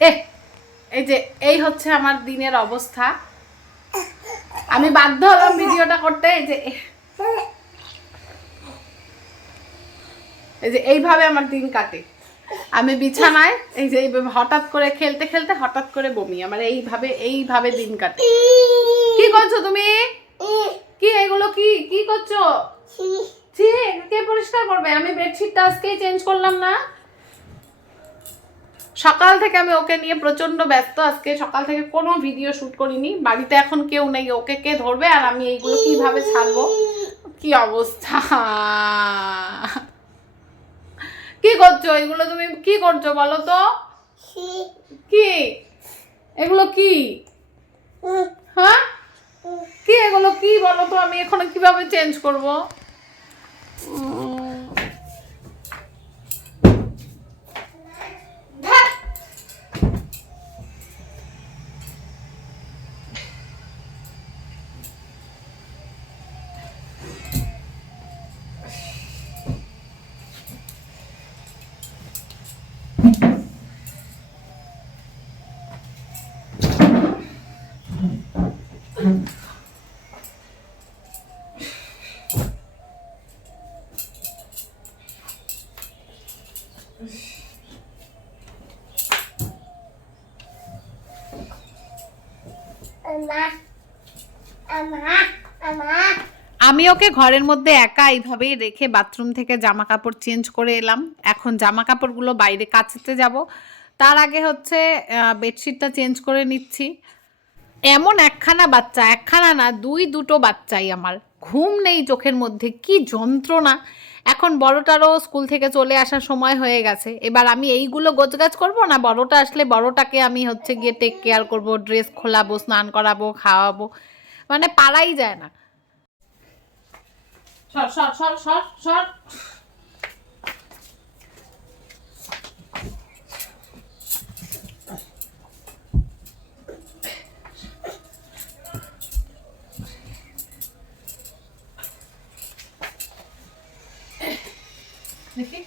এ এই যে এই হচ্ছে আমার দিনের অবস্থা। আমি বাধ্য হলাম ভিডিওটা করতে। এই যে এইভাবে আমার দিন কাটে। আমি বিছানায় এই যে এইভাবে হঠাৎ করে খেলতে খেলতে হঠাৎ করে বমি, আমার এইভাবে দিন কাটে। কি করছো তুমি? কি এগুলো কি কি করছো? ছি, কে পরিষ্কার করবে? আমি বেডশিটটা আজকেই চেঞ্জ করলাম না। সকাল থেকে আমি ওকে নিয়ে প্রচন্ড ব্যস্ত। আজকে সকাল থেকে কোনো ভিডিও শুট করিনি। বাড়িতে এখন কেউ নেই, ওকে কে ধরবে? আর আমি এইগুলো কিভাবে ছাড়বো? কি অবস্থা! কি করছো এগুলো? তুমি কি করছো বলো তো? কি এগুলো? কি হ্যাঁ, কি এগুলো? কি বলো তো? আমি এখন কিভাবে চেঞ্জ করব? আমি ওকে ঘরের মধ্যে একা এইভাবেই রেখে বাথরুম থেকে জামা কাপড় চেঞ্জ করে এলাম। এখন জামা কাপড়গুলো বাইরে কাচতে যাব। তার আগে হচ্ছে বেডশিটটা চেঞ্জ করে নিচ্ছি। এমন একখানা বাচ্চা, একখানা না, দুটো বাচ্চাই আমার। ঘুম নেই চোখের মধ্যে, কি যন্ত্রণা! এখন বড়টারও স্কুল থেকে চলে আসার সময় হয়ে গেছে। এবার আমি এইগুলো গোছগাছ করব না? বড়টা আসলে বড়টাকে আমি হচ্ছে গিয়ে টেক কেয়ার করব, ড্রেস খোলাবো, স্নান করাবো, খাওয়াবো, মানে পারাই যায় না। সর সর সর সর সর। দেখি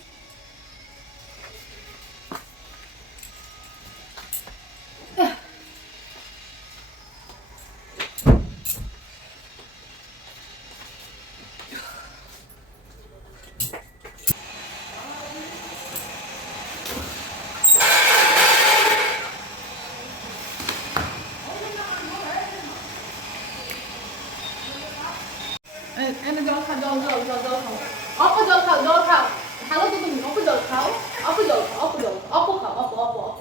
এনে জল খা, জল জল জল জল খাও। অল্প জল খাও, জল খাও। ভালো তো তুমি অল্প জল খাও, অল্প জল খাও, অল্প জল অল্প খাও, অল্প অল্প অল্প।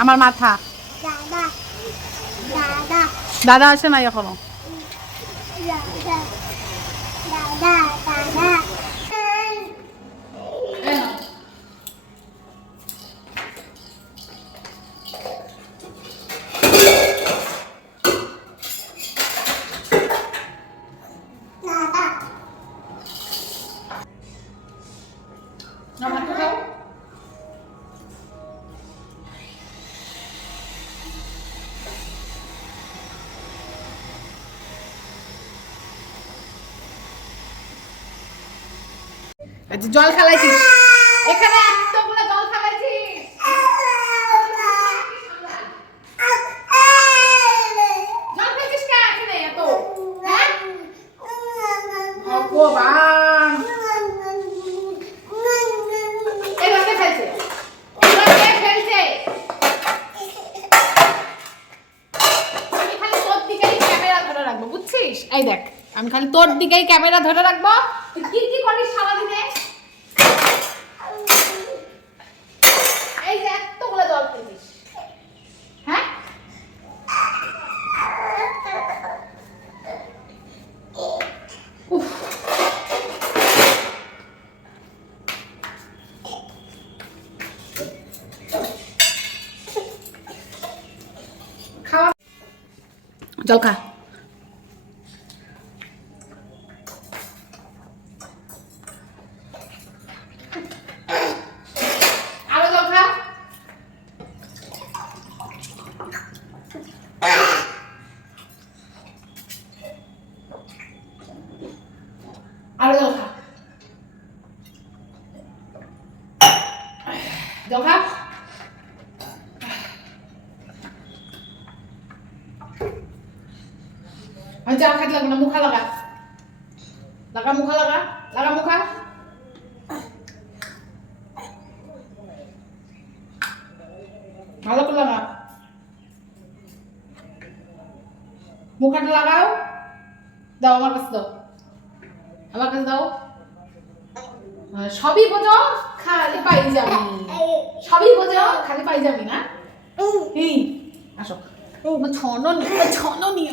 আমার মাথা দাদা আসে না এখনো। জল খালাইছিস এখানে, এতগুলো জল খালাইছিস। জল খাইছিস কে এখানে এত? হ্যাঁ ভগবান, এরা কে ফেলছে? এরা কে ফেলছে? আমি খালি তোর দিকেই ক্যামেরা ধরে রাখবো, বুঝছিস? এই দেখ, আমি খালি তোর দিকেই ক্যামেরা ধরে রাখবো। তুই কি কি করিস সারাদিনে? এই যে এতগুলো জল খেয়েছিস, হ্যাঁ? খাওয়া জল খা। জল খাইতে লাগবে না, মুখা লাগা লাগা, মুখা লাগা লাগা, মুখা ভালো করে লাগা, মুখাটা লাগাও। দাও আমার কাছে, দাও আমার কাছে দাও। সবই বোঝো, খালি পাই যাবি। সবই বোঝো, খালি পাই যাবি না। এই আসো, ছনো নিয়ে, ছনো নিয়ে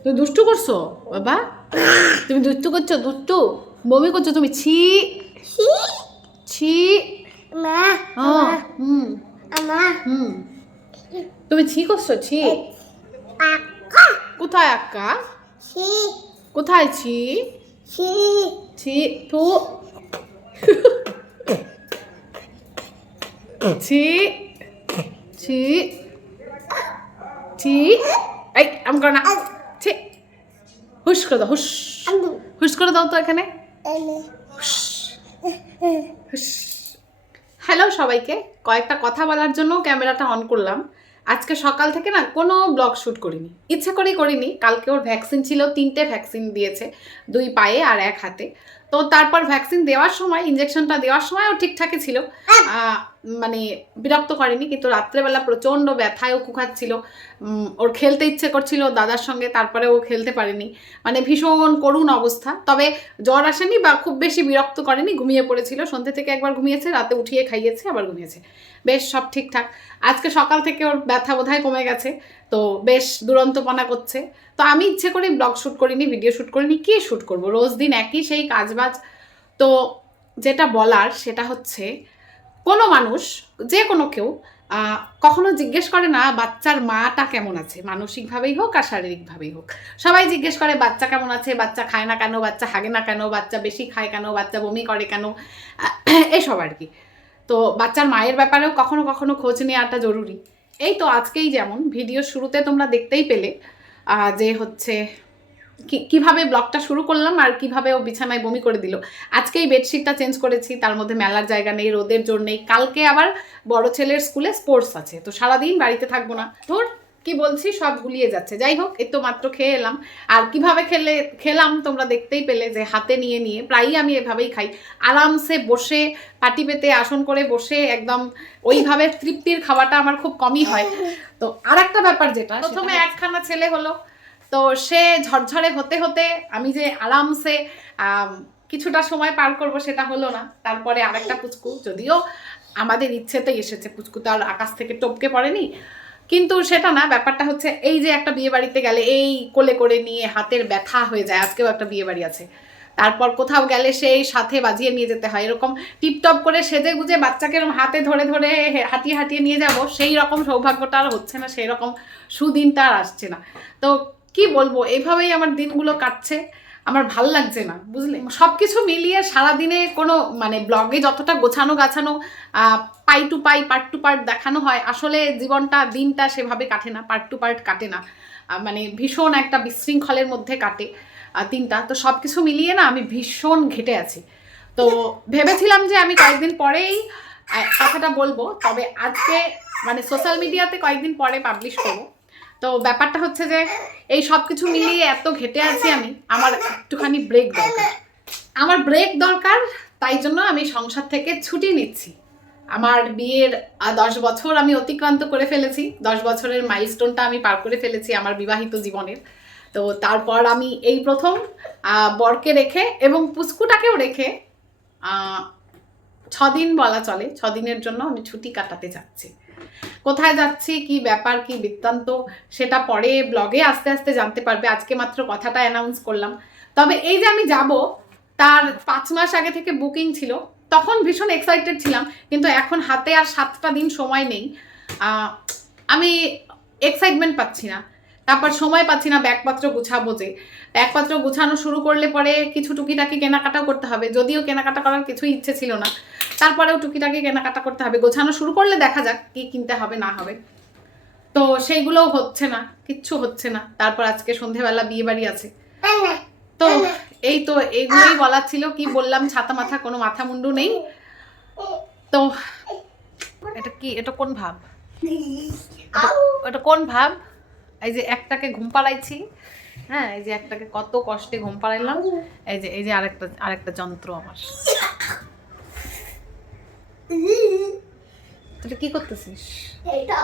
তুমি দুষ্টু করছো বাবা, তুমি দুষ্টু করছো, দুষ্টু বমি করছো তুমি। ছি ছি তুমি ছি করছো, ছি। কোথায় আক্কা? কোথায় ছি? ছি তু ছি ছি ছি। এই আম করো না, ছি। হুশ করে দাও, হুশ হুশ করে দাও তো এখানে। হ্যালো সবাইকে, কয়েকটা কথা বলার জন্য ক্যামেরাটা অন করলাম। আজকে সকাল থেকে না কোনো ব্লগ শ্যুট করিনি, ইচ্ছা করেই করিনি। কালকে ওর ভ্যাকসিন ছিল, 3টে ভ্যাকসিন দিয়েছে, 2 পায়ে আর 1 হাতে। তো তারপর ভ্যাকসিন দেওয়ার সময়, ইঞ্জেকশনটা দেওয়ার সময় ও ঠিকঠাকই ছিল, মানে বিরক্ত করেনি। কিন্তু রাত্রেবেলা প্রচণ্ড ব্যথায় ও কুখাচ্ছিল, ওর খেলতে ইচ্ছে করছিল দাদার সঙ্গে, তারপরে ও খেলতে পারেনি, মানে ভীষণ করুণ অবস্থা। তবে জ্বর আসেনি বা খুব বেশি বিরক্ত করেনি, ঘুমিয়ে পড়েছিল। সন্ধ্যে থেকে একবার ঘুমিয়েছে, রাতে উঠিয়ে খাইয়েছে, আবার ঘুমিয়েছে, বেশ সব ঠিকঠাক। আজকে সকাল থেকে ওর ব্যথা বোধহয় কমে গেছে, তো বেশ দুরন্তপনা করছে। তো আমি ইচ্ছে করে ব্লগ শ্যুট করিনি, ভিডিও শ্যুট করিনি। কি শ্যুট করবো, রোজ দিন একই সেই কাজবাজ। তো যেটা বলার সেটা হচ্ছে, কোনো মানুষ, যে কোনো কেউ কখনো জিজ্ঞেস করে না বাচ্চার মাটা কেমন আছে, মানসিকভাবেই হোক আর শারীরিকভাবেই হোক। সবাই জিজ্ঞেস করে বাচ্চা কেমন আছে, বাচ্চা খায় না কেন, বাচ্চা হাগে না কেন, বাচ্চা বেশি খায় কেন, বাচ্চা বমি করে কেন, এসব আর কি। তো বাচ্চার মায়ের ব্যাপারেও কখনো কখনো খোঁজ নেওয়াটা জরুরি। এই তো আজকেই যেমন ভিডিও শুরুতে তোমরা দেখতেই পেলে যে হচ্ছে কিভাবে ব্লগটা শুরু করলাম আর কিভাবে ও বিছানায় বমি করে দিল। আজকেই বেডশিটটা চেঞ্জ করেছি, তার মধ্যে মেলার জায়গা নেই, রোদের জোর নেই। কালকে আবার বড় ছেলের স্কুলে স্পোর্টস আছে, তো সারাদিন বাড়িতে থাকবো না। ধর কি বলছি সব গুলিয়ে যাচ্ছে। যাই হোক, এই তো মাত্র খেয়ে এলাম। আর কিভাবে খেলাম তোমরা দেখতেই পেলে, যে হাতে নিয়ে নিয়ে, প্রায়ই আমি এভাবেই খাই, আরামসে বসে পাটি পেতে আসন করে বসে, একদম ওইভাবে তৃপ্তির খাওয়াটা আমার খুব কমই হয়। তো আর একটা ব্যাপার, যেটা প্রথমে একখানা ছেলে হলো, তো সে ঝরঝরে হতে হতে আমি যে আরামসে কিছুটা সময় পার করব সেটা হলো না। তারপরে আরেকটা পুচকু, যদিও আমাদের ইচ্ছেতেই এসেছে, পুচকু তো আর আকাশ থেকে টপকে পড়েনি, কিন্তু সেটা না। ব্যাপারটা হচ্ছে এই যে একটা বিয়ে বাড়িতে গেলে এই কোলে করে নিয়ে হাতের ব্যথা হয়ে যায়। আজকেও একটা বিয়ে বাড়ি আছে, তারপর কোথাও গেলে সেই সাথে বাজিয়ে নিয়ে যেতে হয়। এরকম টিপটপ করে সেজে গুজে বাচ্চাকে এরকম হাতে ধরে ধরে হাঁটিয়ে হাঁটিয়ে নিয়ে যাব, সেই রকম সৌভাগ্যটা আর হচ্ছে না, সেই রকম সুদিনটা আর আসছে না। তো কি বলবো, এইভাবেই আমার দিনগুলো কাটছে, আমার ভাল লাগছে না, বুঝলে। সব কিছু মিলিয়ে সারাদিনে কোনো মানে ব্লগে যতটা গোছানো গাছানো পাই টু পাই পার্ট টু পার্ট দেখানো হয়, আসলে জীবনটা দিনটা সেভাবে কাটে না, পার্ট টু পার্ট কাটে না, মানে ভীষণ একটা বিশৃঙ্খলের মধ্যে কাটে দিনটা। তো সব কিছু মিলিয়ে না আমি ভীষণ ঘেটে আছি। তো ভেবেছিলাম যে আমি কয়েকদিন পরেই কথাটা বলবো, তবে আজকে মানে সোশ্যাল মিডিয়াতে কয়েকদিন পরে পাবলিশ করবো। তো ব্যাপারটা হচ্ছে যে এই সব কিছু মিলিয়ে এত ঘেটে আছি আমি, আমার একটুখানি ব্রেক দরকার, আমার ব্রেক দরকার। তাই জন্য আমি সংসার থেকে ছুটি নিচ্ছি। আমার বিয়ের 10 বছর আমি অতিক্রান্ত করে ফেলেছি, 10 বছরের মাইলস্টোনটা আমি পার করে ফেলেছি আমার বিবাহিত জীবনের। তো তারপর আমি এই প্রথম বরকে রেখে এবং পুচকুটাকেও রেখে 6 দিন বলা চলে, 6 দিনের জন্য আমি ছুটি কাটাতে যাচ্ছি। কোথায় যাচ্ছি, কি ব্যাপার, কি বৃত্তান্ত, সেটা পরে ব্লগে আস্তে আস্তে জানতে পারবে। আজকে মাত্র কথাটা অ্যানাউন্স করলাম। তবে এই যে আমি যাব, তার 5 মাস আগে থেকে বুকিং ছিল, তখন ভীষণ এক্সাইটেড ছিলাম, কিন্তু এখন হাতে আর 7টা দিন সময় নেই, আমি এক্সাইটমেন্ট পাচ্ছি না। তারপর সময় পাচ্ছি না ব্যাগপত্র গুছাবো, যে ব্যাগপত্র গুছানো শুরু করলে পরে কিছু টুকিটাকি কেনাকাটাও করতে হবে, যদিও কেনাকাটা করার কিছুই ইচ্ছে ছিল না, তারপরেও টুকিটাকি কেনাকাটা করতে হবে। গোছানো শুরু করলে দেখা যাক কি কিনতে হবে না হবে। তো সেইগুলোও হচ্ছে না, কিচ্ছু হচ্ছে না। তারপর আজকে সন্ধেবেলা বিয়ে বাড়ি আছে। তো এই তো এইগুলোই বলার ছিল। কি বললাম, ছাতা মাথা কোনো মাথা মুন্ডু নেই। তো এটা কি, এটা কোন ভাব, এটা কোন ভাব? এই যে একটাকে ঘুম পাড়াইছি, হ্যাঁ, এই যে একটাকে কত কষ্টে ঘুম পাড়াইলাম, এই যে আরেকটা যন্ত্র আমার। তুই কি করতেছিস? এটা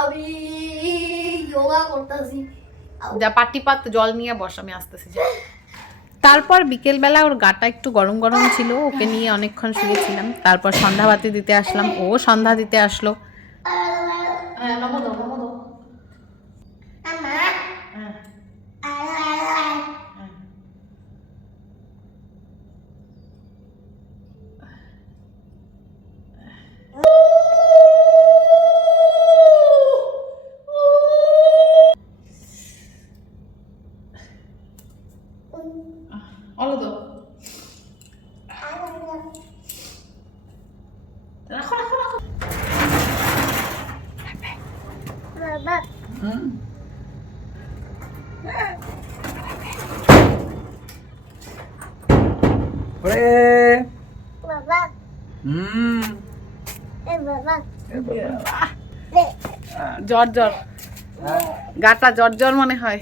আমি যোগা করতেছি। যা পাটি পাত, জল নিয়ে বস, আমি আসতেছি। তারপর বিকেলবেলা ওর গাটা একটু গরম গরম ছিল, ওকে নিয়ে অনেকক্ষণ শুয়েছিলাম। তারপর সন্ধ্যাবাতি দিতে আসলাম, ও সন্ধ্যা দিতে আসলো। জ্বর জ্বর, গাটা জ্বর জ্বর মনে হয়।